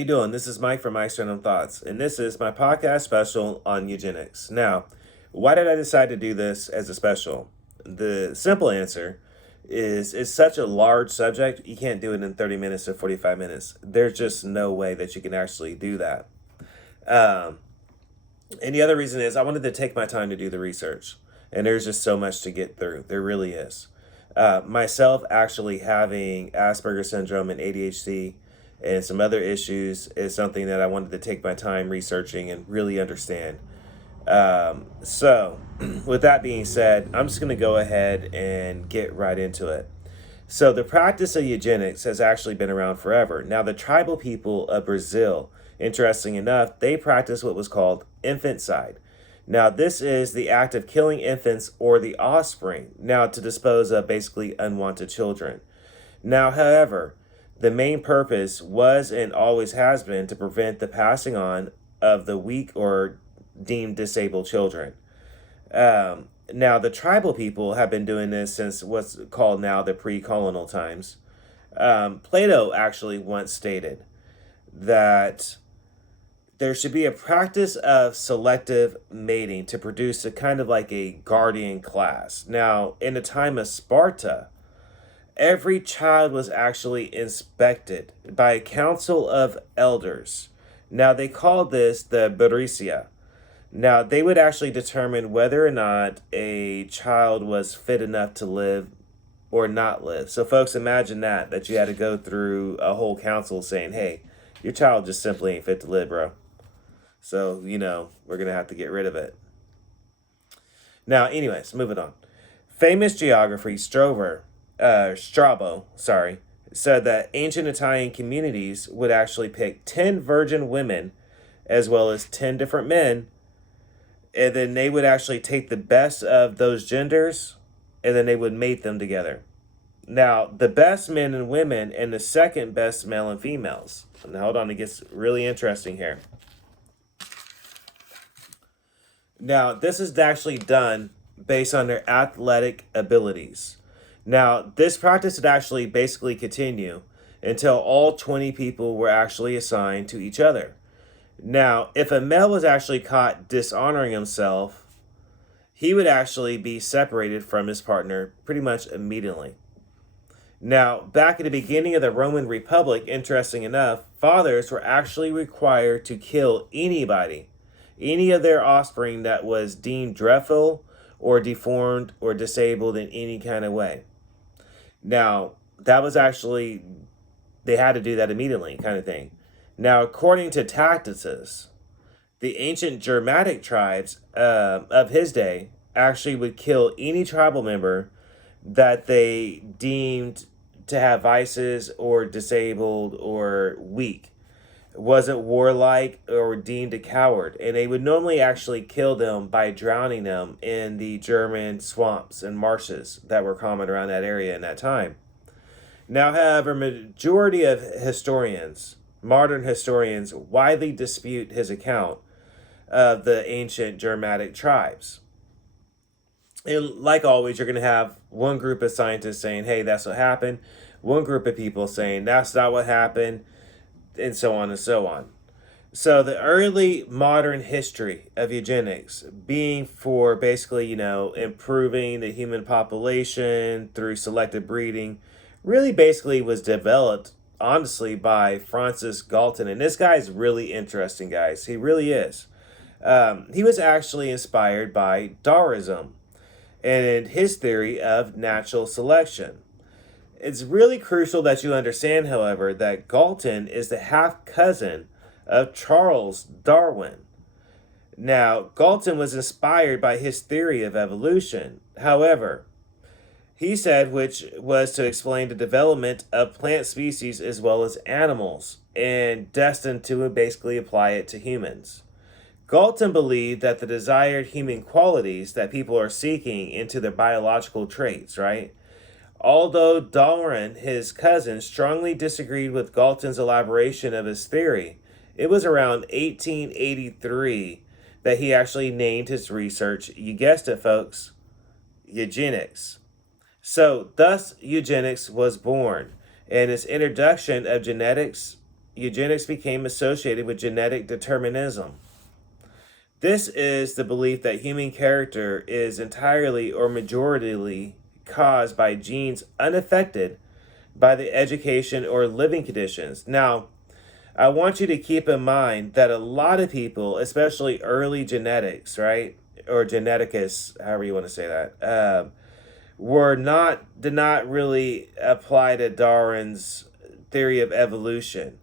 you doing? This is Mike from Mike's Random Thoughts, and this is my podcast special on eugenics. Now, why did I decide to do this as a special? The simple answer is it's such a large subject, you can't do it in 30 minutes or 45 minutes. There's just no way that you can actually do that. Um, and the other reason is I wanted to take my time to do the research, and there's just so much to get through. There really is. Myself actually having Asperger's syndrome and ADHD and some other issues is something that I wanted to take my time researching and really understand. So, with that being said, I'm just going to go ahead and get right into it. So, the practice of eugenics has actually been around forever. Now, the tribal people of Brazil, interesting enough, they practice what was called infanticide. Now, this is the act of killing infants or the offspring, now to dispose of basically unwanted children. Now, however, the main purpose was and always has been to prevent the passing on of the weak or deemed disabled children. Now, the tribal people have been doing this since what's called now the pre-colonial times. Plato actually once stated that there should be a practice of selective mating to produce a kind of like a guardian class. Now, in the time of Sparta, every child was actually inspected by a council of elders. Now, they called this the Berecia. Now, they would actually determine whether or not a child was fit enough to live or not live. So, folks, imagine that you had to go through a whole council saying, hey, your child just simply ain't fit to live, bro. So, we're going to have to get rid of it. Now, anyways, moving on. Famous geographer Strabo, said that ancient Italian communities would actually pick 10 virgin women as well as 10 different men, and then they would actually take the best of those genders, and then they would mate them together. Now, the best men and women and the second best male and females. Now, hold on, it gets really interesting here. Now, this is actually done based on their athletic abilities. Now, this practice would actually basically continue until all 20 people were actually assigned to each other. Now, if a male was actually caught dishonoring himself, he would actually be separated from his partner pretty much immediately. Now, back at the beginning of the Roman Republic, interesting enough, fathers were actually required to kill any of their offspring that was deemed dreadful or deformed or disabled in any kind of way. Now, that was actually, they had to do that immediately kind of thing. Now, according to Tacitus, the ancient Germanic tribes of his day actually would kill any tribal member that they deemed to have vices or disabled or weak, wasn't warlike or deemed a coward, and they would normally actually kill them by drowning them in the German swamps and marshes that were common around that area in that time. Now, however, majority of modern historians, widely dispute his account of the ancient Germanic tribes. And like always, you're going to have one group of scientists saying, hey, that's what happened. One group of people saying, that's not what happened, and so on and so on. So the early modern history of eugenics being for basically, improving the human population through selective breeding really basically was developed, honestly, by Francis Galton. And this guy is really interesting, guys. He really is. He was actually inspired by Darwinism and his theory of natural selection. It's really crucial that you understand, however, that Galton is the half-cousin of Charles Darwin. Now, Galton was inspired by his theory of evolution. However, he said which was to explain the development of plant species as well as animals, and destined to basically apply it to humans. Galton believed that the desired human qualities that people are seeking into their biological traits, right? Although Darwin, his cousin, strongly disagreed with Galton's elaboration of his theory, it was around 1883 that he actually named his research, you guessed it, folks, eugenics. So, thus, eugenics was born, and its introduction of genetics eugenics became associated with genetic determinism. This is the belief that human character is entirely or majoritarily caused by genes unaffected by the education or living conditions. Now, I want you to keep in mind that a lot of people, especially early genetics, right, or geneticists, however you want to say that, did not really apply to Darwin's theory of evolution,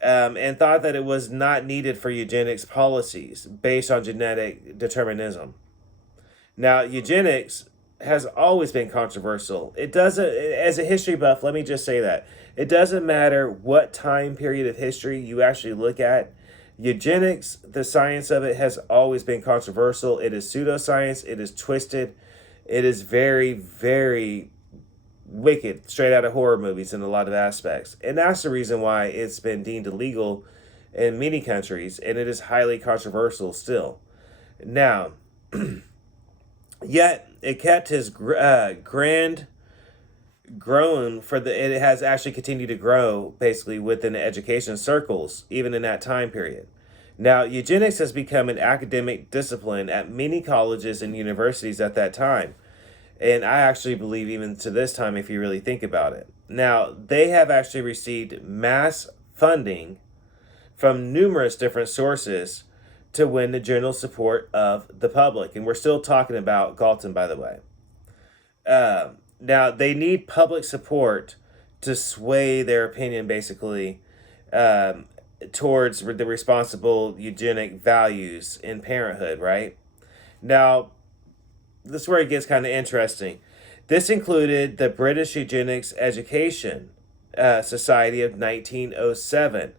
and thought that it was not needed for eugenics policies based on genetic determinism. Now, eugenics has always been controversial. It doesn't, as a history buff, let me just say that. It doesn't matter what time period of history you actually look at. Eugenics, the science of it, has always been controversial. It is pseudoscience. It is twisted. It is very, very wicked, straight out of horror movies in a lot of aspects. And that's the reason why it's been deemed illegal in many countries, and it is highly controversial still. Now, yet it kept his grand grown for it has actually continued to grow basically within the education circles, even in that time period. Now, eugenics has become an academic discipline at many colleges and universities at that time. And I actually believe even to this time, if you really think about it. Now, they have actually received mass funding from numerous different sources to win the general support of the public. And we're still talking about Galton, by the way. Now, they need public support to sway their opinion, basically, towards the responsible eugenic values in parenthood, right? Now, this is where it gets kind of interesting. This included the British Eugenics Education Society of 1907.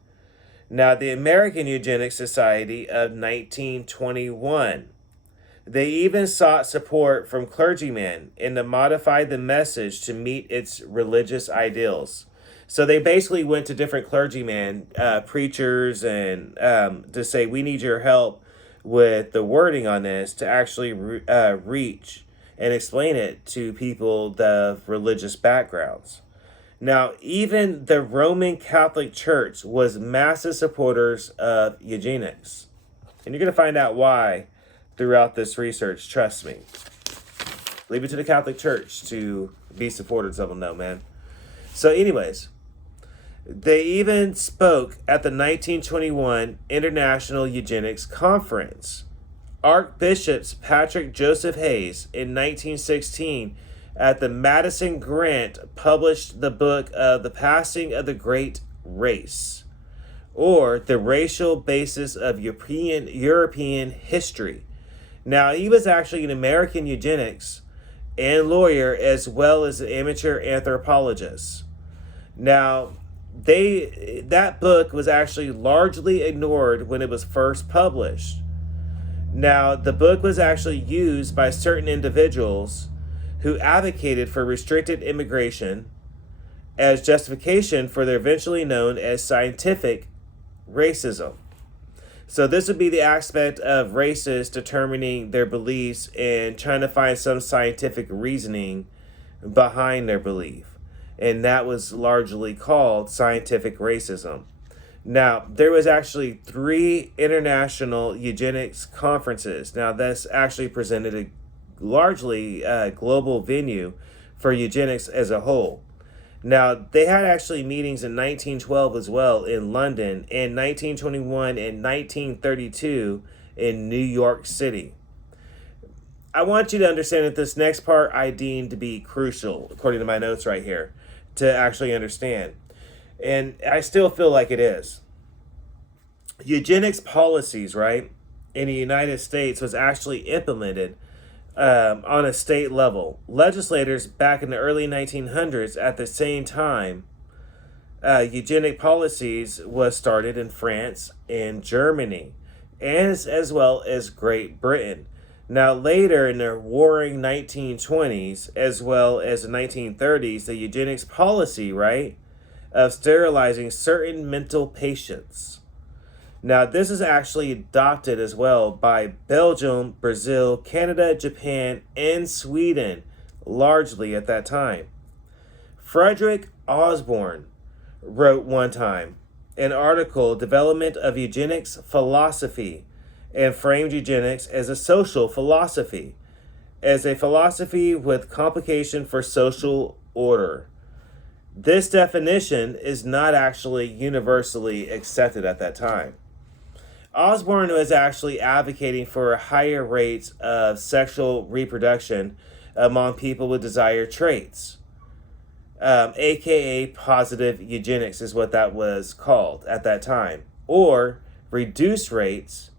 Now, the American Eugenics Society of 1921. They even sought support from clergymen and to modify the message to meet its religious ideals. So they basically went to different clergymen, preachers, and to say, we need your help with the wording on this to actually reach and explain it to people of religious backgrounds. Now, even the Roman Catholic Church was massive supporters of eugenics. And you're going to find out why throughout this research, trust me. Leave it to the Catholic Church to be supporters of them, no, man. So anyways, they even spoke at the 1921 International Eugenics Conference. Archbishop Patrick Joseph Hayes in 1916 at the Madison Grant published the book of The Passing of the Great Race, or The Racial Basis of European History. Now, he was actually an American eugenics and lawyer as well as an amateur anthropologist. Now, that book was actually largely ignored when it was first published. Now, the book was actually used by certain individuals who advocated for restricted immigration as justification for their eventually known as scientific racism. So this would be the aspect of racists determining their beliefs and trying to find some scientific reasoning behind their belief. And that was largely called scientific racism. Now, there was actually 3 international eugenics conferences. Now, this actually presented a largely global venue for eugenics as a whole. Now, they had actually meetings in 1912 as well in London, and 1921 and 1932 in New York City. I want you to understand that this next part I deem to be crucial, according to my notes right here, to actually understand. And I still feel like it is. Eugenics policies, right, in the United States was actually implemented on a state level. Legislators back in the early 1900s, at the same time, eugenic policies was started in France and Germany, as well as Great Britain. Now, later in the warring 1920s, as well as the 1930s, the eugenics policy, right, of sterilizing certain mental patients. Now, this is actually adopted as well by Belgium, Brazil, Canada, Japan, and Sweden, largely at that time. Frederick Osborne wrote one time, an article, Development of Eugenics Philosophy, and framed eugenics as a social philosophy, as a philosophy with complication for social order. This definition is not actually universally accepted at that time. Osborne was actually advocating for higher rates of sexual reproduction among people with desired traits, aka positive eugenics is what that was called at that time, or reduced rates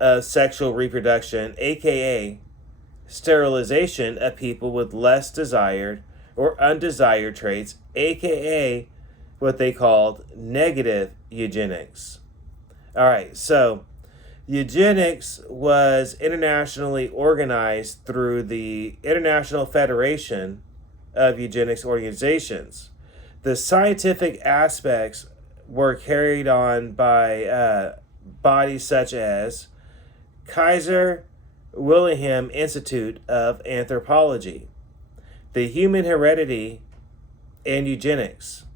of sexual reproduction, aka sterilization of people with less desired or undesired traits, aka what they called negative eugenics. All right, so eugenics was internationally organized through the International Federation of Eugenics Organizations. The scientific aspects were carried on by bodies such as Kaiser Wilhelm Institute of Anthropology, the Human Heredity and Eugenics,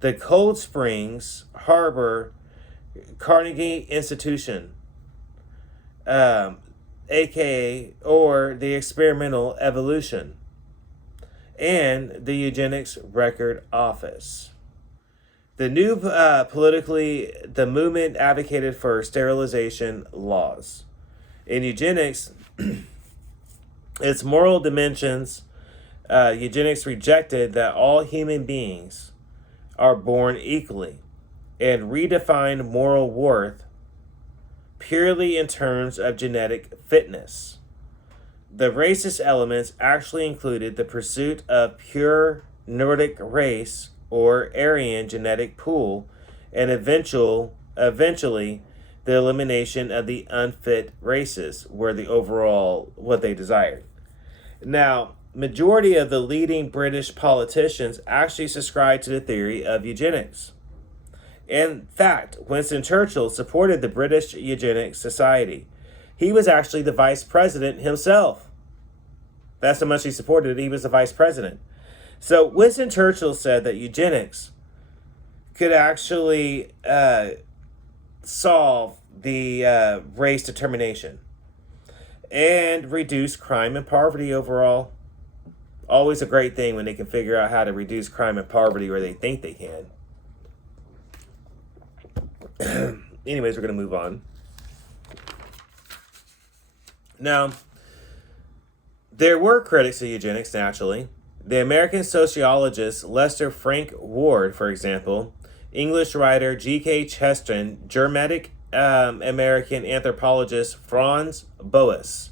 the Cold Springs Harbor Carnegie Institution, aka or the Experimental Evolution, and the Eugenics Record Office. The new the movement advocated for sterilization laws. In eugenics, its moral dimensions, eugenics rejected that all human beings are born equally and redefined moral worth purely in terms of genetic fitness. The racist elements actually included the pursuit of pure Nordic race or Aryan genetic pool and eventually the elimination of the unfit races were the overall what they desired. Now, majority of the leading British politicians actually subscribed to the theory of eugenics. In fact, Winston Churchill supported the British Eugenics Society. He was actually the vice president himself. That's how much he supported it. He was the vice president. So Winston Churchill said that eugenics could actually solve the race determination and reduce crime and poverty overall. Always a great thing when they can figure out how to reduce crime and poverty, or they think they can. Anyways, we're going to move on. Now, there were critics of eugenics, naturally. The American sociologist Lester Frank Ward, for example, English writer G.K. Chesterton, Germanic American anthropologist Franz Boas.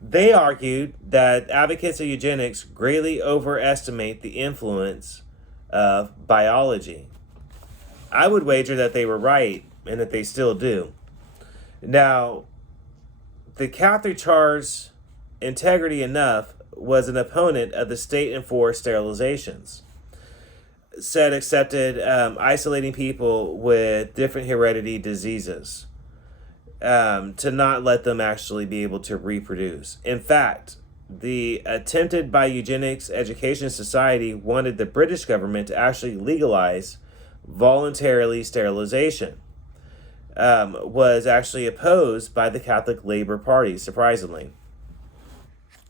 They argued that advocates of eugenics greatly overestimate the influence of biology. I would wager that they were right and that they still do. Now, the Catholic Church, Integrity Enough, was an opponent of the state-enforced sterilizations. Said accepted isolating people with different heredity diseases to not let them actually be able to reproduce. In fact, the attempted by Eugenics Education Society wanted the British government to actually legalize voluntarily sterilization. Was actually opposed by the Catholic Labor Party, surprisingly.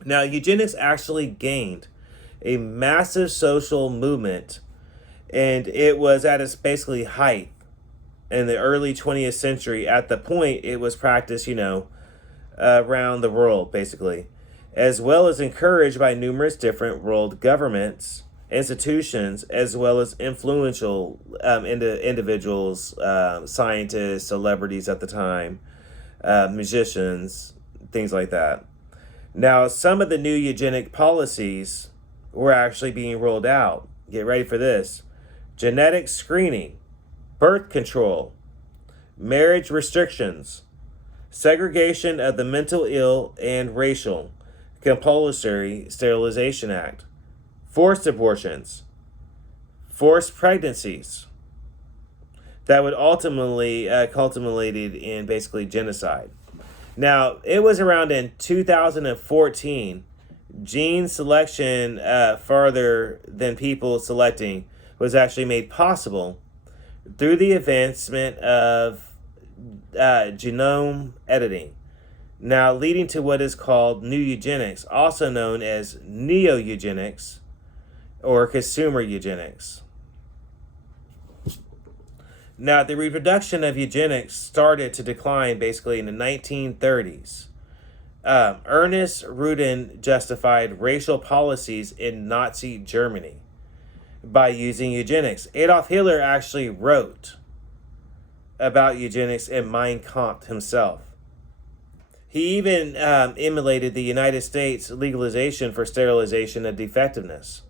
Now, eugenics actually gained a massive social movement, and it was at its basically height in the early 20th century. At the point it was practiced, around the world, basically, as well as encouraged by numerous different world governments, institutions, as well as influential individuals, scientists, celebrities at the time, musicians, things like that. Now, some of the new eugenic policies were actually being rolled out. Get ready for this. Genetic screening, birth control, marriage restrictions, segregation of the mental ill and racial, compulsory sterilization act, forced abortions, forced pregnancies that would ultimately culminated in basically genocide. Now, it was around in 2014, gene selection further than people selecting was actually made possible through the advancement of genome editing, now leading to what is called new eugenics, also known as neo-eugenics or consumer eugenics. Now, the reproduction of eugenics started to decline basically in the 1930s. Ernest Rudin justified racial policies in Nazi Germany by using eugenics. Adolf Hitler actually wrote about eugenics in Mein Kampf himself. He even emulated the United States legalization for sterilization and defectiveness.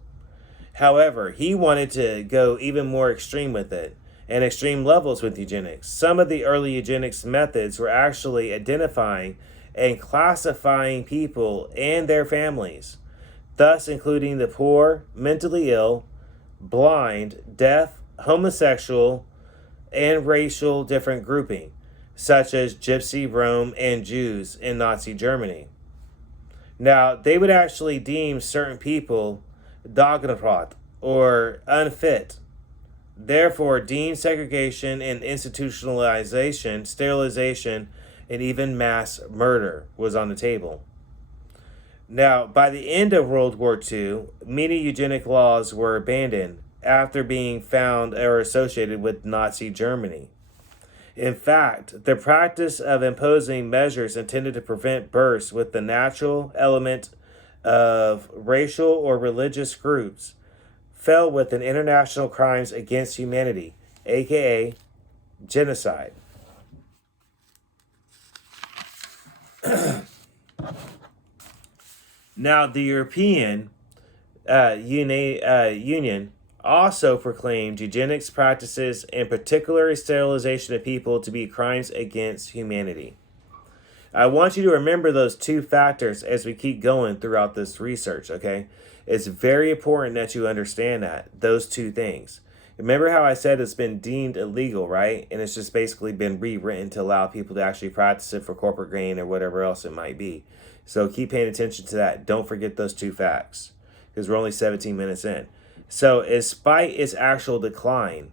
However, he wanted to go even more extreme with it, and extreme levels with eugenics. Some of the early eugenics methods were actually identifying and classifying people and their families, thus including the poor, mentally ill, blind, deaf, homosexual, and racial different grouping, such as Gypsy, Rome, and Jews in Nazi Germany. Now, they would actually deem certain people Dagnarat, or unfit. Therefore, deemed segregation and institutionalization, sterilization, and even mass murder was on the table. Now, by the end of World War II, many eugenic laws were abandoned after being found or associated with Nazi Germany. In fact, the practice of imposing measures intended to prevent births with the natural element of racial or religious groups fell within international crimes against humanity, aka genocide. Now, the European Union also proclaimed eugenics practices, and particularly sterilization of people, to be crimes against humanity. I want you to remember those two factors as we keep going throughout this research, okay? It's very important that you understand those two things. Remember how I said it's been deemed illegal, right? And it's just basically been rewritten to allow people to actually practice it for corporate gain or whatever else it might be. So keep paying attention to that. Don't forget those two facts, because we're only 17 minutes in. So despite its actual decline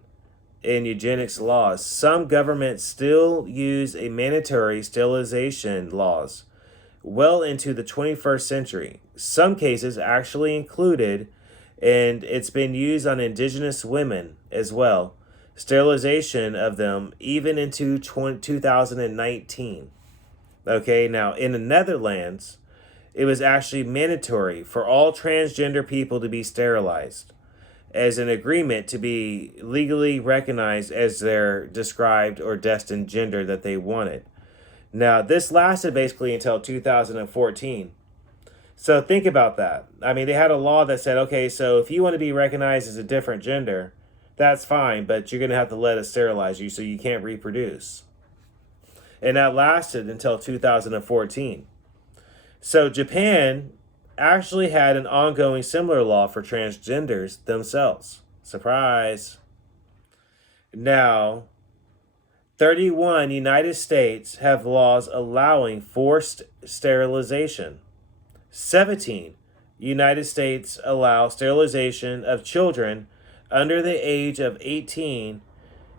in eugenics laws, some governments still use a mandatory sterilization laws well into the 21st century. Some cases actually included, and it's been used on indigenous women as well, sterilization of them even into 2019. Okay, now in the Netherlands, it was actually mandatory for all transgender people to be sterilized as an agreement to be legally recognized as their described or destined gender that they wanted. Now, this lasted basically until 2014. So think about that. I mean, they had a law that said, okay, so if you want to be recognized as a different gender, that's fine, but you're going to have to let us sterilize you so you can't reproduce. And that lasted until 2014. So Japan actually had an ongoing similar law for transgenders themselves. Surprise. Now, 31 United States have laws allowing forced sterilization. 17 United States allow sterilization of children under the age of 18.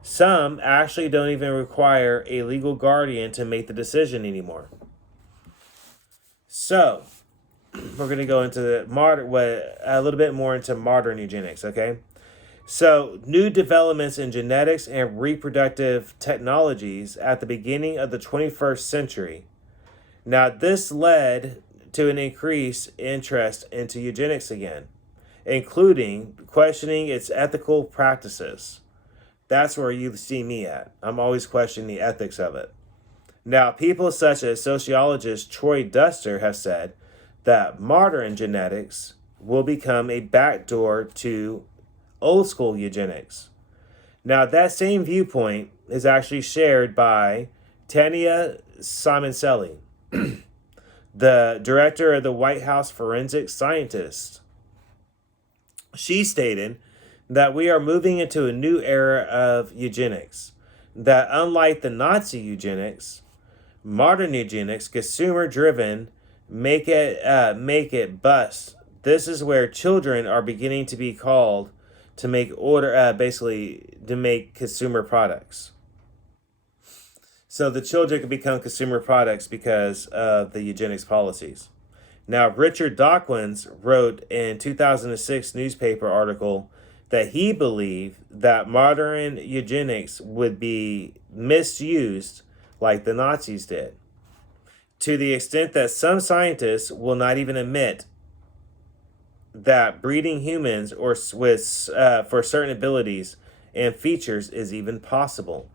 Some actually don't even require a legal guardian to make the decision anymore. So, we're going to go into a little bit more into modern eugenics, okay? So, new developments in genetics and reproductive technologies at the beginning of the 21st century. Now, this led to an increased interest into eugenics again, including questioning its ethical practices. That's where you see me at. I'm always questioning the ethics of it. Now, people such as sociologist Troy Duster have said that modern genetics will become a backdoor to old school eugenics. Now, that same viewpoint is actually shared by Tanya Simoncelli, the director of the White House Forensic Scientist. She stated that we are moving into a new era of eugenics, that unlike the Nazi eugenics, modern eugenics, consumer-driven, make it bust. This is where children are beginning to be called to make basically to make consumer products. So the children can become consumer products because of the eugenics policies. Now, Richard Dawkins wrote in 2006 newspaper article that he believed that modern eugenics would be misused like the Nazis did, to the extent that some scientists will not even admit that breeding humans or with for certain abilities and features is even possible.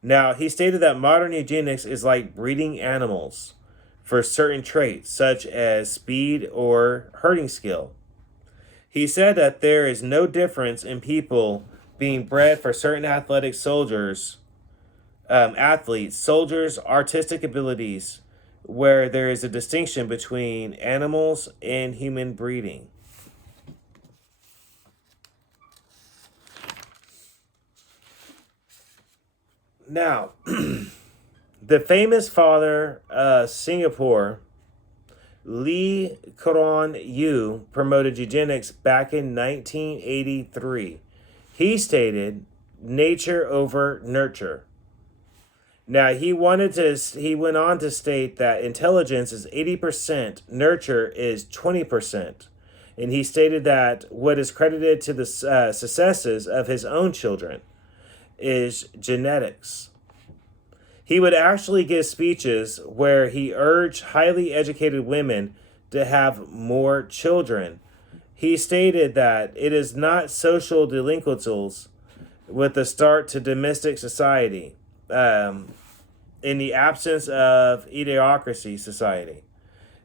Now, he stated that modern eugenics is like breeding animals for certain traits, such as speed or herding skill. He said that there is no difference in people being bred for certain athletes, soldiers, artistic abilities, where there is a distinction between animals and human breeding. Now, the famous father of Singapore, Lee Kuan Yew, promoted eugenics back in 1983. He stated, "Nature over nurture." Now he went on to state that intelligence is 80%, nurture is 20%. And he stated that what is credited to the successes of his own children is genetics. He would actually give speeches where he urged highly educated women to have more children. He stated that it is not social delinquencies with the start to domestic society, in the absence of idiocracy society.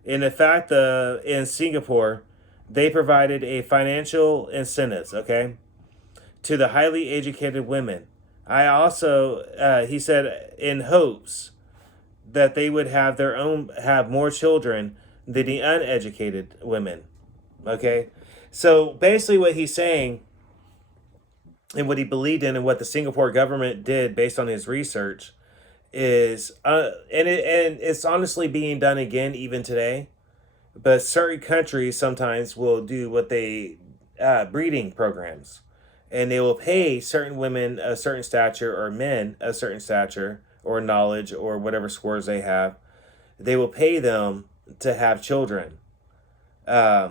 In fact, in Singapore, they provided a financial incentives, okay, to the highly educated women. He said, in hopes that they would have more children than the uneducated women. Okay, so basically, what he's saying and what he believed in, and what the Singapore government did based on his research, is and it's honestly being done again even today. But certain countries sometimes will do what they breeding programs, and they will pay certain women a certain stature or men a certain stature or knowledge or whatever scores they have. They will pay them to have children. Yeah.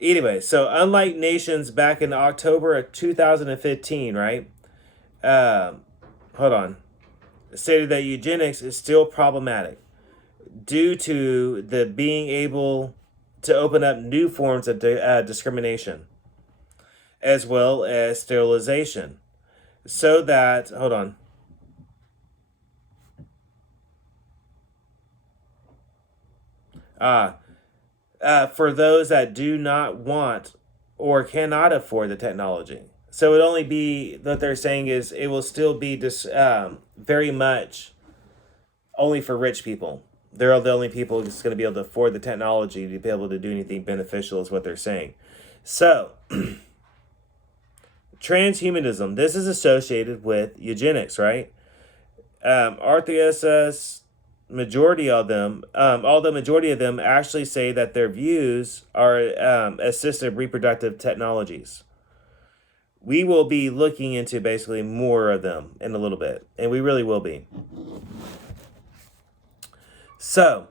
Anyway, so unlike nations back in October of 2015, right? Hold on. Stated that eugenics is still problematic due to the being able to open up new forms of discrimination, as well as sterilization. So that, hold on. For those that do not want or cannot afford the technology. So it only be, what they're saying is it will still be very much only for rich people. They're the only people that's going to be able to afford the technology to be able to do anything beneficial, is what they're saying. So, transhumanism, this is associated with eugenics, right? Arthur says majority of them, although majority of them actually say that their views are assisted reproductive technologies. We will be looking into basically more of them in a little bit, and we really will be. So,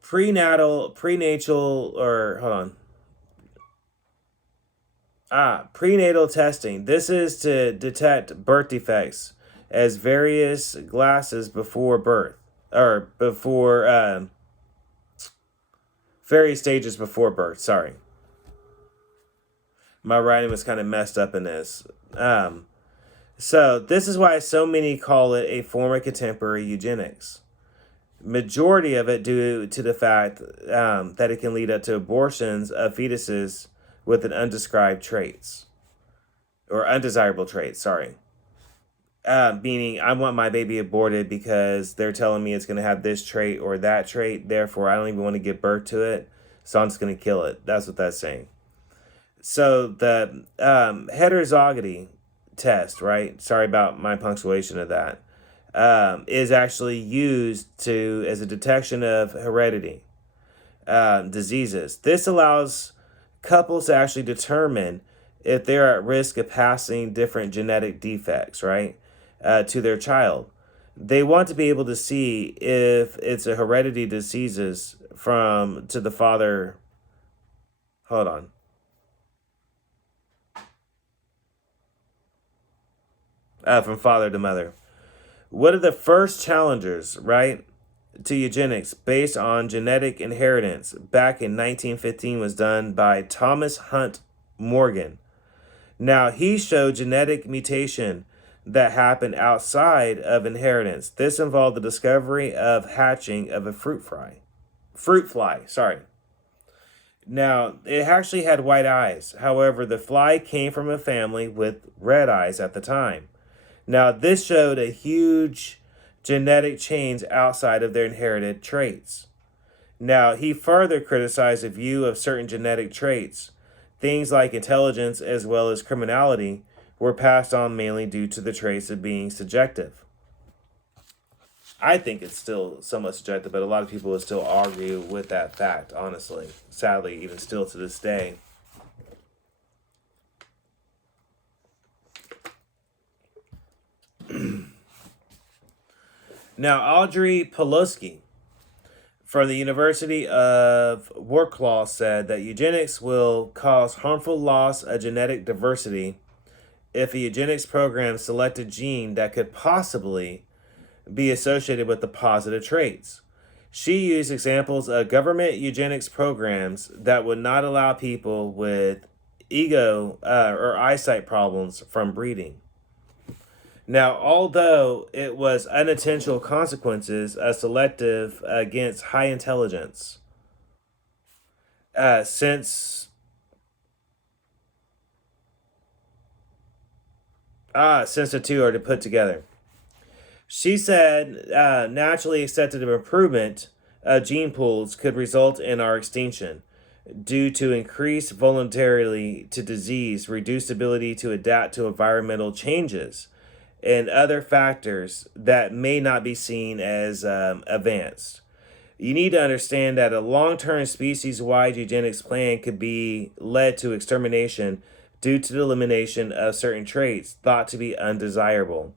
prenatal, or hold on. Prenatal testing. This is to detect birth defects as various glasses before birth, or before various stages before birth. Sorry. My writing was kind of messed up in this. So this is why so many call it a form of contemporary eugenics. Majority of it due to the fact that it can lead up to abortions of fetuses with an undescribed traits, or undesirable traits. Sorry. Meaning I want my baby aborted because they're telling me it's going to have this trait or that trait. Therefore, I don't even want to give birth to it. So I'm just going to kill it. That's what that's saying. So the heterozygity test, right? Sorry about my punctuation of that. Is actually used as a detection of heredity. diseases. This allows couples to actually determine if they're at risk of passing different genetic defects, right, to their child. They want to be able to see if it's a heredity diseases from to the father. Hold on. From father to mother. One of the first challengers, right, to eugenics based on genetic inheritance back in 1915 was done by Thomas Hunt Morgan. Now, he showed genetic mutation that happened outside of inheritance. This involved the discovery of hatching of a fruit fly. Fruit fly, sorry. Now, it actually had white eyes. However, the fly came from a family with red eyes at the time. Now, this showed a huge genetic change outside of their inherited traits. Now, he further criticized the view of certain genetic traits. Things like intelligence as well as criminality were passed on mainly due to the traits of being subjective. I think it's still somewhat subjective, but a lot of people would still argue with that fact, honestly. Sadly, even still to this day. Now, Audrey Poloski from the University of Warklaw said that eugenics will cause harmful loss of genetic diversity if a eugenics program selected gene that could possibly be associated with the positive traits. She used examples of government eugenics programs that would not allow people with ego or eyesight problems from breeding. Now, although it was unintentional consequences selective against high intelligence, since the two are to put together. She said naturally accepted improvement of gene pools could result in our extinction due to increased vulnerability to disease, reduced ability to adapt to environmental changes, and other factors that may not be seen as advanced. You need to understand that a long-term species-wide eugenics plan could be led to extermination due to the elimination of certain traits thought to be undesirable.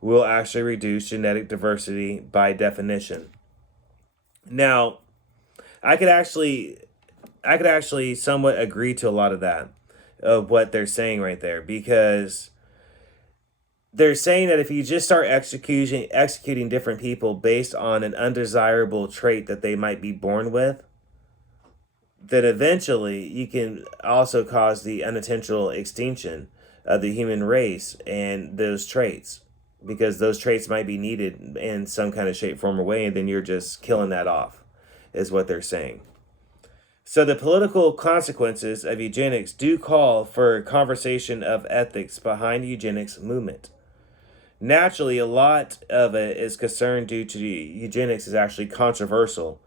Will actually reduce genetic diversity by definition. Now, I could actually somewhat agree to a lot of that, of what they're saying right there, because they're saying that if you just start executing different people based on an undesirable trait that they might be born with, then eventually you can also cause the unintentional extinction of the human race and those traits, because those traits might be needed in some kind of shape, form, or way, and then you're just killing that off, is what they're saying. So the political consequences of eugenics do call for a conversation of ethics behind the eugenics movement. Naturally, a lot of it is concerned due to eugenics is actually controversial.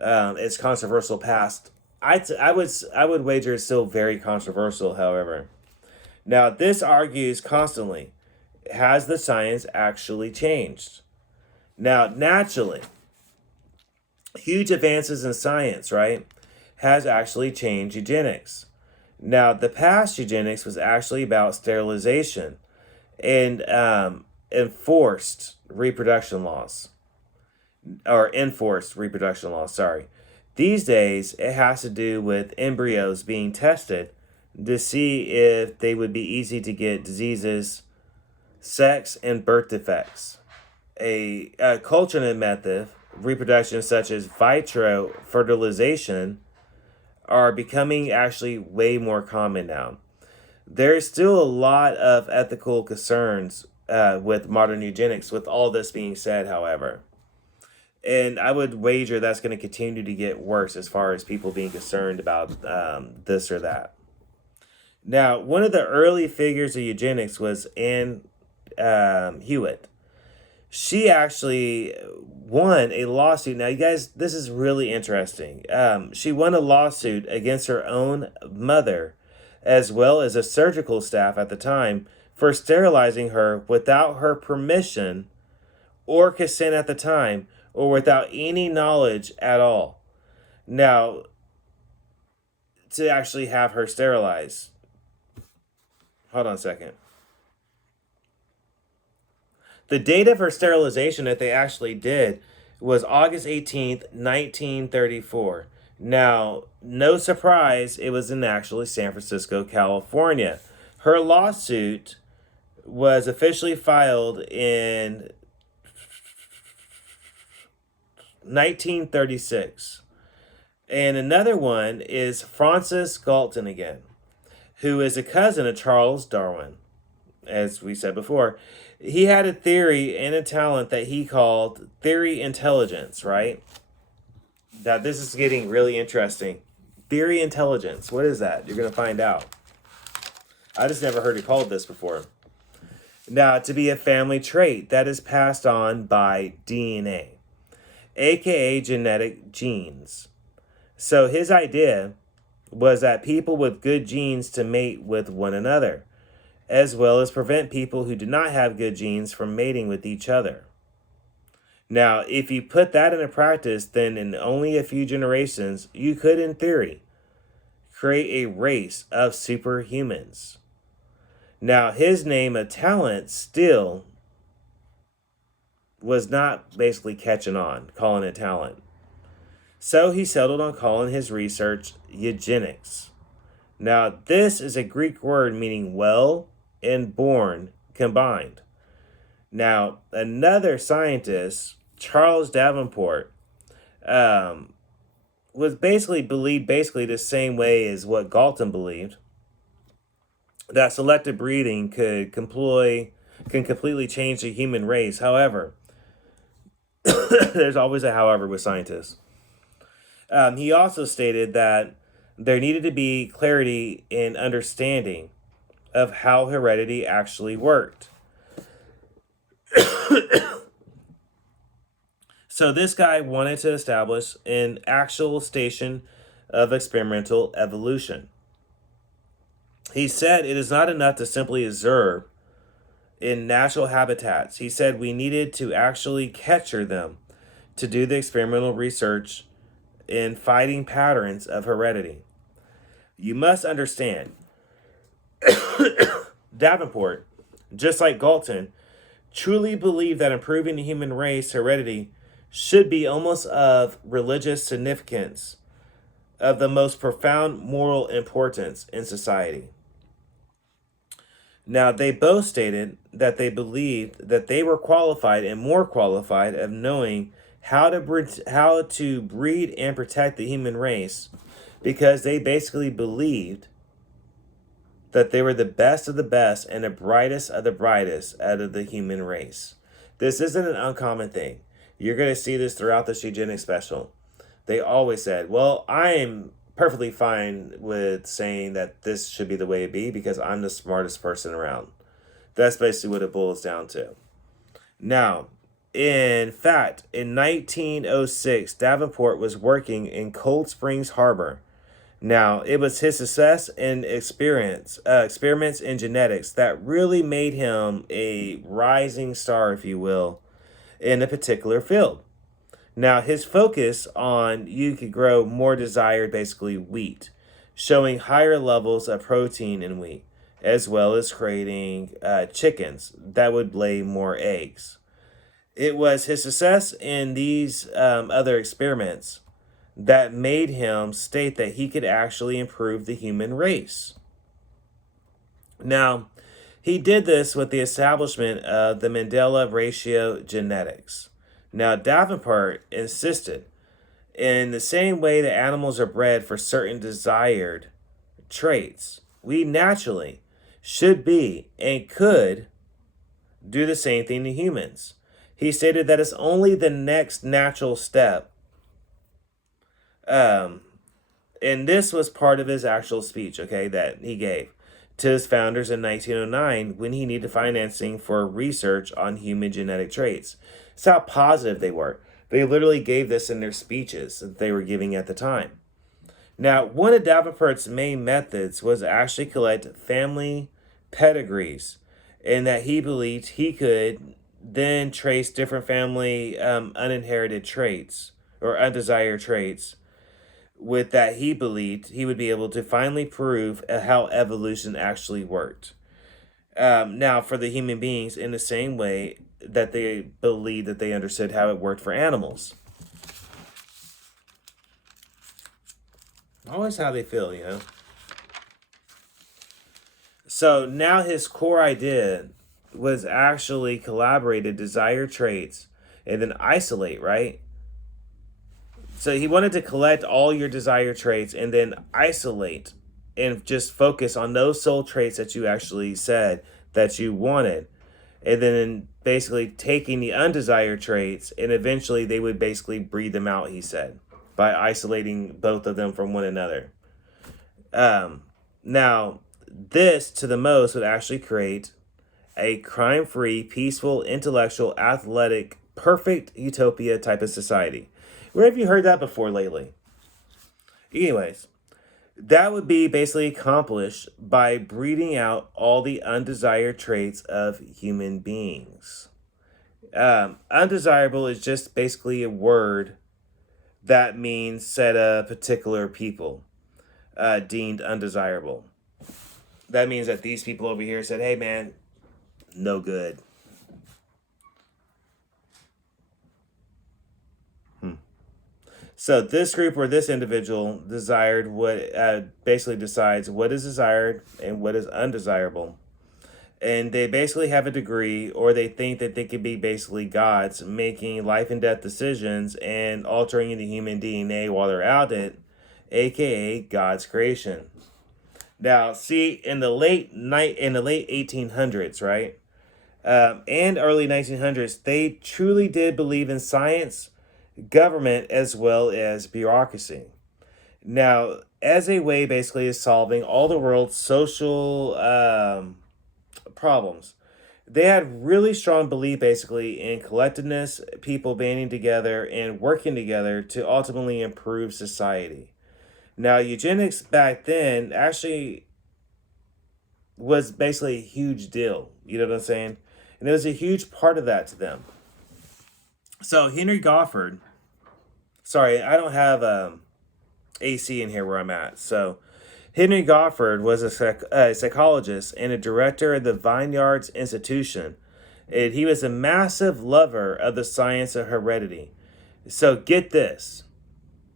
It's controversial past. I would wager it's still very controversial. However, now this argues constantly: has the science actually changed? Now, naturally, huge advances in science, right, has actually changed eugenics. Now, the past eugenics was actually about sterilization and enforced reproduction laws, or enforced reproduction laws, sorry. These days, it has to do with embryos being tested to see if they would be easy to get diseases, sex, and birth defects. A cultural method, reproduction such as vitro fertilization, are becoming actually way more common now. There's still a lot of ethical concerns with modern eugenics, with all this being said, however. And I would wager that's going to continue to get worse as far as people being concerned about this or that. Now, one of the early figures of eugenics was Anne Hewitt. She actually won a lawsuit. Now, you guys, this is really interesting. She won a lawsuit against her own mother, as well as a surgical staff at the time, for sterilizing her without her permission or consent at the time, or without any knowledge at all. Now, to actually have her sterilized. Hold on a second. The date of her sterilization that they actually did was August 18th, 1934. Now, no surprise, it was in actually San Francisco, California. Her lawsuit was officially filed in 1936. And another one is Francis Galton again, who is a cousin of Charles Darwin, as we said before. He had a theory and a talent that he called theory intelligence, right? Now, this is getting really interesting. Theory intelligence. What is that? You're going to find out. I just never heard it called this before. Now, to be a family trait that is passed on by DNA, aka genetic genes. So his idea was that people with good genes to mate with one another, as well as prevent people who do not have good genes from mating with each other. Now, if you put that into practice, then in only a few generations, you could, in theory, create a race of superhumans. Now, his name of talent still was not basically catching on, calling it talent. So he settled on calling his research eugenics. Now, this is a Greek word meaning well and born combined. Now, another scientist, Charles Davenport, was believed the same way as what Galton believed, that selective breeding can completely change the human race. However, there's always a however with scientists. He also stated that there needed to be clarity in understanding of how heredity actually worked. So this guy wanted to establish an actual station of experimental evolution. He said it is not enough to simply observe in natural habitats. He said we needed to actually capture them to do the experimental research in fighting patterns of heredity. You must understand, Davenport, just like Galton, truly believed that improving the human race heredity should be almost of religious significance, of the most profound moral importance in society. Now, they both stated that they believed that they were qualified and more qualified of knowing how to breed and protect the human race, because they basically believed that they were the best of the best and the brightest of the brightest out of the human race. This isn't an uncommon thing. You're going to see this throughout this eugenics special. They always said, well, I'm perfectly fine with saying that this should be the way it be because I'm the smartest person around. That's basically what it boils down to. Now, in fact, in 1906, Davenport was working in Cold Springs Harbor. Now, it was his success and experiments in genetics that really made him a rising star, if you will, in a particular field. Now, his focus on you could grow more desired, basically wheat, showing higher levels of protein in wheat, as well as creating chickens that would lay more eggs. It was his success in these other experiments that made him state that he could actually improve the human race. Now, he did this with the establishment of the Mandela ratio genetics. Now, Davenport insisted in the same way that animals are bred for certain desired traits, we naturally should be and could do the same thing to humans. He stated that it's only the next natural step. And this was part of his actual speech, okay, that he gave to his founders in 1909 when he needed financing for research on human genetic traits. It's how positive they were. They literally gave this in their speeches that they were giving at the time. Now, one of Davenport's main methods was to actually collect family pedigrees, and that he believed he could then trace different family uninherited traits or undesired traits with that he believed he would be able to finally prove how evolution actually worked. Now, for the human beings, in the same way that they believed that they understood how it worked for animals. Always how they feel, you know. So now his core idea was actually collaborated desired traits and then isolate, right? So he wanted to collect all your desired traits and then isolate and just focus on those sole traits that you actually said that you wanted. And then basically taking the undesired traits and eventually they would basically breed them out, he said, by isolating both of them from one another. Now, this to the most would actually create a crime free, peaceful, intellectual, athletic, perfect utopia type of society. Where have you heard that before lately? Anyways, that would be basically accomplished by breeding out all the undesired traits of human beings. Undesirable is just basically a word that means said a particular people deemed undesirable. That means that these people over here said, hey man, no good. So this group or this individual desired what basically decides what is desired and what is undesirable. And they basically have a degree or they think that they could be basically gods making life and death decisions and altering the human DNA while they're at it, aka God's creation. Now, see, in the late 1800s, right, and early 1900s, they truly did believe in science, government, as well as bureaucracy. Now, as a way, basically, of solving all the world's social problems, they had really strong belief, basically, in collectiveness, people banding together and working together to ultimately improve society. Now, eugenics back then actually was basically a huge deal. You know what I'm saying? And it was a huge part of that to them. So Henry Goffard, sorry, I don't have AC in here where I'm at. So Henry Goffard was a psychologist and a director of the Vineyards Institution. And he was a massive lover of the science of heredity. So get this.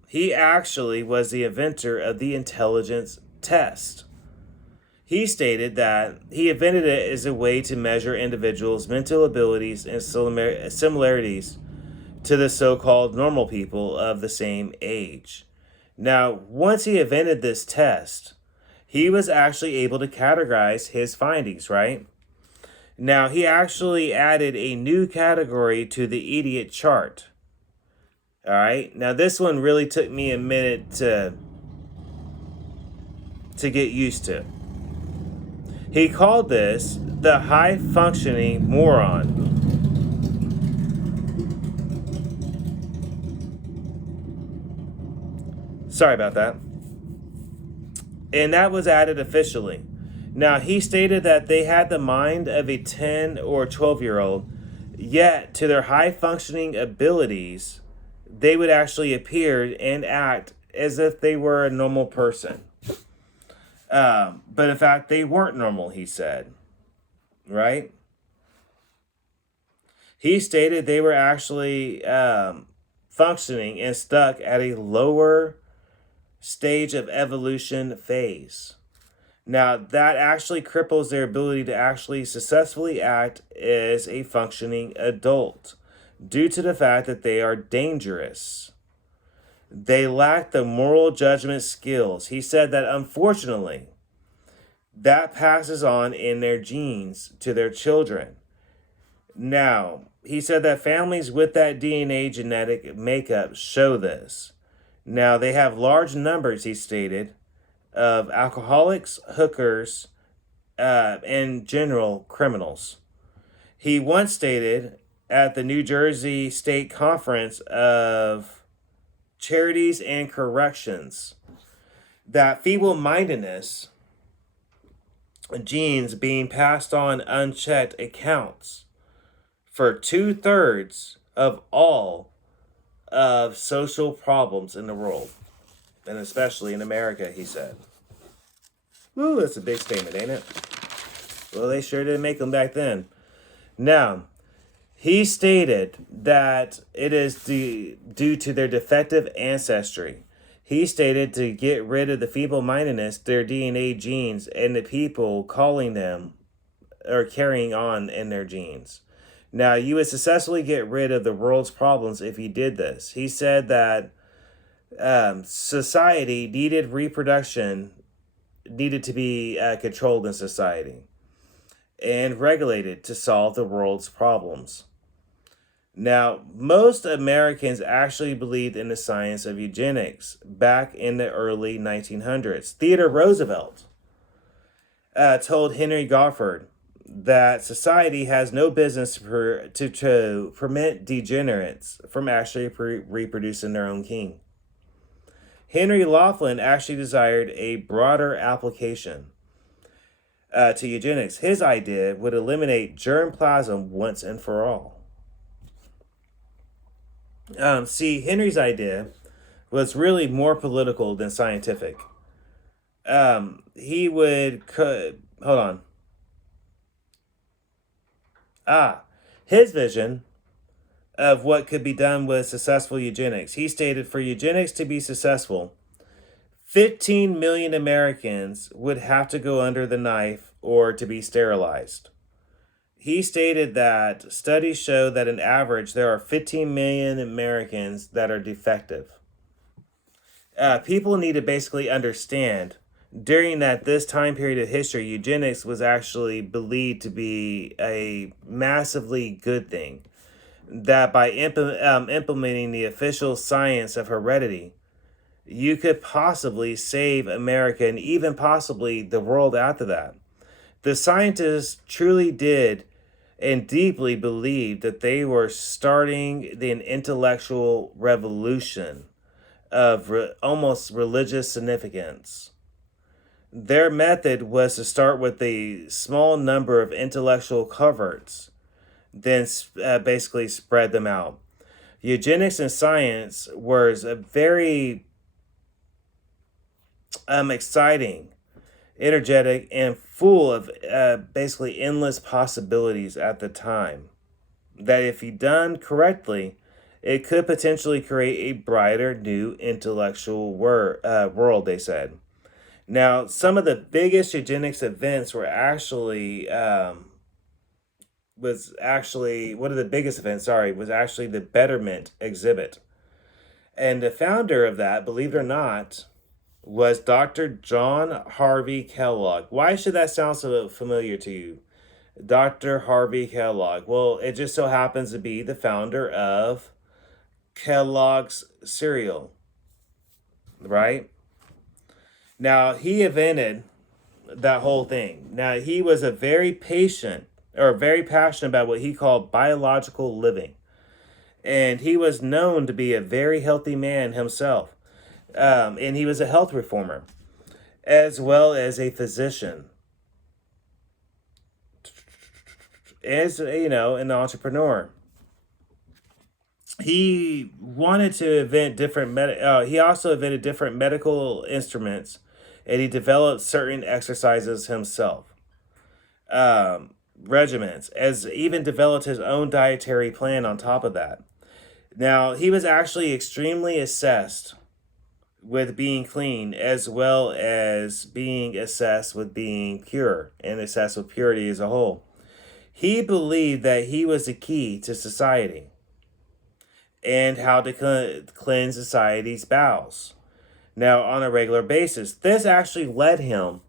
He actually was the inventor of the intelligence test. He stated that he invented it as a way to measure individuals' mental abilities and similarities to the so-called normal people of the same age. Now, once he invented this test, he was actually able to categorize his findings, right? Now, he actually added a new category to the idiot chart. All right. Now, this one really took me a minute to get used to. He called this the high functioning moron. Sorry about that. And that was added officially. Now, he stated that they had the mind of a 10 or 12-year-old, yet to their high functioning abilities, they would actually appear and act as if they were a normal person. But in fact, they weren't normal, he said. Right? He stated they were actually functioning and stuck at a lower stage of evolution phase. Now, that actually cripples their ability to actually successfully act as a functioning adult due to the fact that they are dangerous. They lack the moral judgment skills. He said that unfortunately, that passes on in their genes to their children. Now, he said that families with that DNA genetic makeup show this. Now, they have large numbers, he stated, of alcoholics, hookers, and general criminals. He once stated at the New Jersey State Conference of Charities and Corrections that feeble-mindedness genes being passed on unchecked accounts for 2/3 of all of social problems in the world. and especially in America, he said. Ooh, that's a big statement, ain't it? Well, they sure didn't make them back then. Now, he stated that it is due to their defective ancestry. He stated to get rid of the feeble-mindedness, their DNA genes, and the people calling them or carrying on in their genes. Now, you would successfully get rid of the world's problems if you did this. He said that society needed to be controlled in society and regulated to solve the world's problems. Now, most Americans actually believed in the science of eugenics back in the early 1900s. Theodore Roosevelt told Henry Goffard that society has no business to permit degenerates from actually reproducing their own king. Henry Laughlin actually desired a broader application to eugenics. His idea would eliminate germplasm once and for all. See, Henry's idea was really more political than scientific. He would hold on. His vision of what could be done with successful eugenics. He stated for eugenics to be successful, 15 million Americans would have to go under the knife or to be sterilized. He stated that studies show that on average there are 15 million Americans that are defective. People need to basically understand during this time period of history, eugenics was actually believed to be a massively good thing. That by implementing the official science of heredity, you could possibly save America and even possibly the world after that. The scientists truly did and deeply believed that they were starting an intellectual revolution of almost religious significance. Their method was to start with a small number of intellectual coverts, then basically spread them out. Eugenics and science was a very exciting, energetic, and full of basically endless possibilities at the time. That if you done correctly, it could potentially create a brighter, new intellectual world, they said. Now, some of the biggest eugenics events were actually one of the biggest events, was actually the Betterment exhibit. And the founder of that, believe it or not, was Dr. John Harvey Kellogg. Why should that sound so familiar to you? Dr. Harvey Kellogg. Well, it just so happens to be the founder of Kellogg's cereal, right? Now, he invented that whole thing. Now, he was very passionate about what he called biological living. And he was known to be a very healthy man himself. And he was a health reformer, as well as a physician, as, an entrepreneur. He wanted to invent he also invented different medical instruments, and he developed certain exercises himself, regimens, as even developed his own dietary plan on top of that. Now, he was actually extremely obsessed with being clean, as well as being obsessed with being pure and obsessed with purity as a whole. He believed that he was the key to society and how to cleanse society's bowels. Now, on a regular basis, this actually led him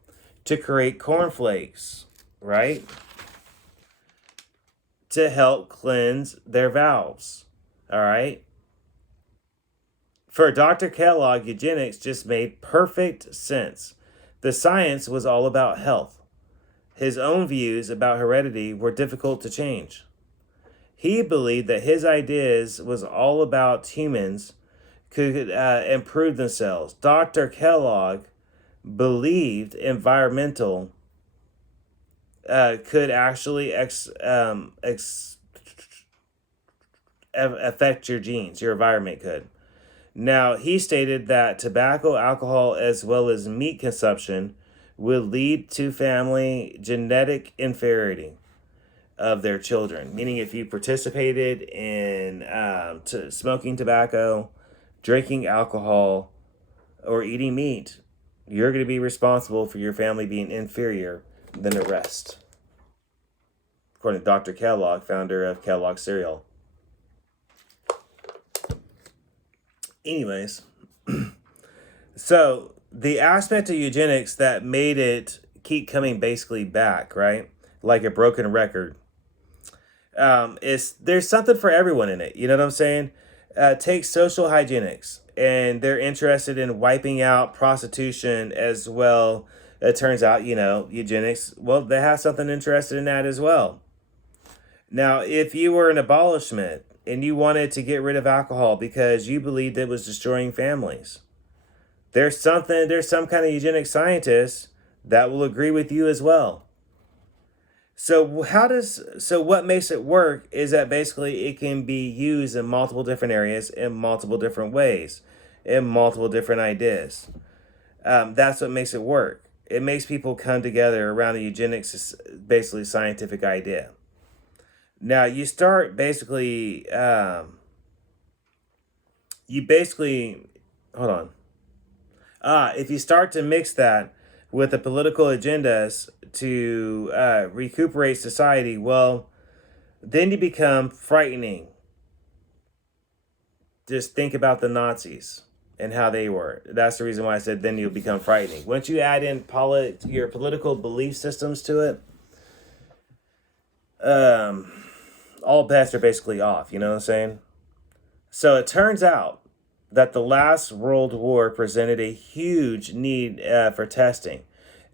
to create cornflakes, right? To help cleanse their valves, all right? For Dr. Kellogg, eugenics just made perfect sense. The science was all about health. His own views about heredity were difficult to change. He believed that his ideas was all about humans could improve themselves. Dr. Kellogg believed environmental could actually affect your genes. Your environment could. Now, he stated that tobacco, alcohol, as well as meat consumption would lead to family genetic inferiority of their children. Meaning, if you participated in smoking tobacco, drinking alcohol, or eating meat, you're going to be responsible for your family being inferior than the rest. According to Dr. Kellogg, founder of Kellogg cereal. Anyways, so the aspect of eugenics that made it keep coming basically back, right? Like a broken record, is there's something for everyone in it. You know what I'm saying? Take social hygienics, and they're interested in wiping out prostitution as well. It turns out, eugenics, well, they have something interested in that as well. Now, if you were an abolishment and you wanted to get rid of alcohol because you believed it was destroying families, there's some kind of eugenic scientist that will agree with you as well. So what makes it work is that basically it can be used in multiple different areas, in multiple different ways, in multiple different ideas. That's what makes it work. It makes people come together around a eugenics, basically scientific idea. Now you start basically, hold on. If you start to mix that with the political agendas to recuperate society, well, then you become frightening. Just think about the Nazis and how they were. That's the reason why I said then you'll become frightening. Once you add in your political belief systems to it, all bets are basically off. You know what I'm saying? So it turns out that the last World War presented a huge need for testing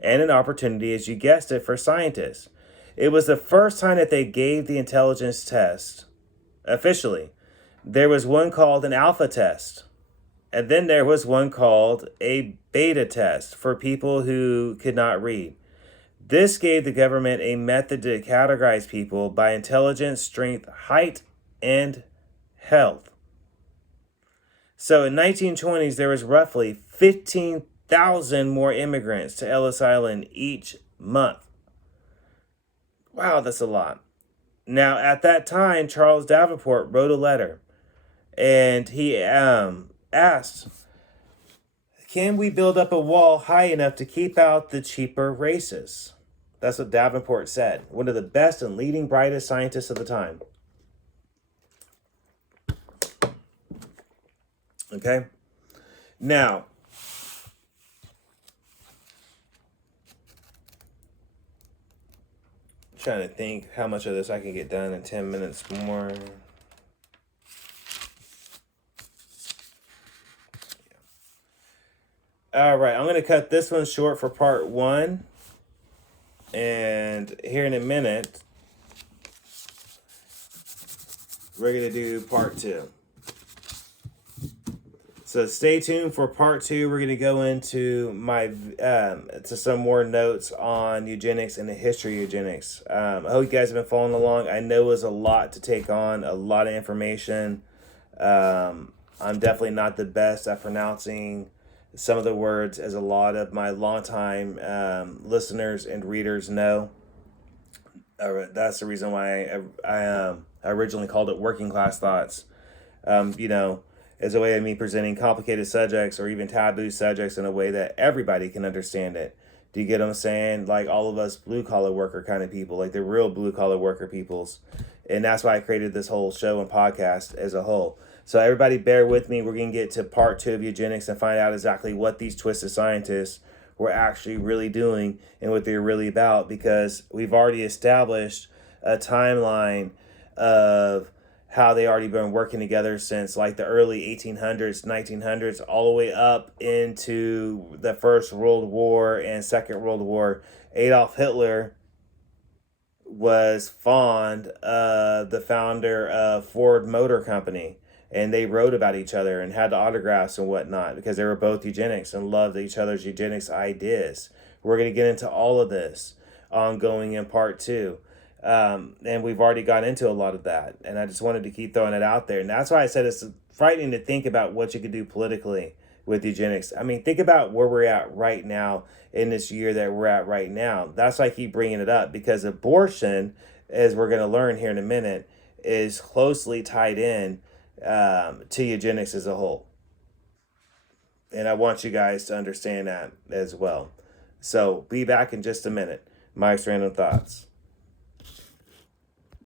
and an opportunity, as you guessed it, for scientists. It was the first time that they gave the intelligence test officially. There was one called an alpha test, and then there was one called a beta test for people who could not read. This gave the government a method to categorize people by intelligence, strength, height, and health. So in 1920s, there was roughly 15,000 more immigrants to Ellis Island each month. Wow, that's a lot. Now, at that time, Charles Davenport wrote a letter, and he asked, can we build up a wall high enough to keep out the cheaper races? That's what Davenport said, one of the best and leading brightest scientists of the time. Okay? Now, I'm trying to think how much of this I can get done in 10 minutes more. All right, I'm going to cut this one short for part 1. And here in a minute, we're going to do part 2. So stay tuned for part 2. We're going to go into to some more notes on eugenics and the history of eugenics. I hope you guys have been following along. I know it was a lot to take on, a lot of information. I'm definitely not the best at pronouncing some of the words, as a lot of my longtime listeners and readers know. That's the reason why I originally called it Working Class Thoughts. As a way of me presenting complicated subjects or even taboo subjects in a way that everybody can understand it. Do you get what I'm saying? Like all of us blue collar worker kind of people, like the real blue collar worker peoples. And that's why I created this whole show and podcast as a whole. So everybody bear with me. We're going to get to part 2 of eugenics and find out exactly what these twisted scientists were actually really doing and what they're really about, because we've already established a timeline of how they already been working together since like the early 1800s, 1900s, all the way up into the First World War and Second World War. Adolf Hitler was fond of the founder of Ford Motor Company, and they wrote about each other and had the autographs and whatnot because they were both eugenics and loved each other's eugenics ideas. We're going to get into all of this ongoing in part 2. And we've already gone into a lot of that. And I just wanted to keep throwing it out there. And that's why I said it's frightening to think about what you could do politically with eugenics. I mean, think about where we're at right now in this year that we're at right now. That's why I keep bringing it up, because abortion, as we're going to learn here in a minute, is closely tied in to eugenics as a whole. And I want you guys to understand that as well. So be back in just a minute. Mike's random thoughts.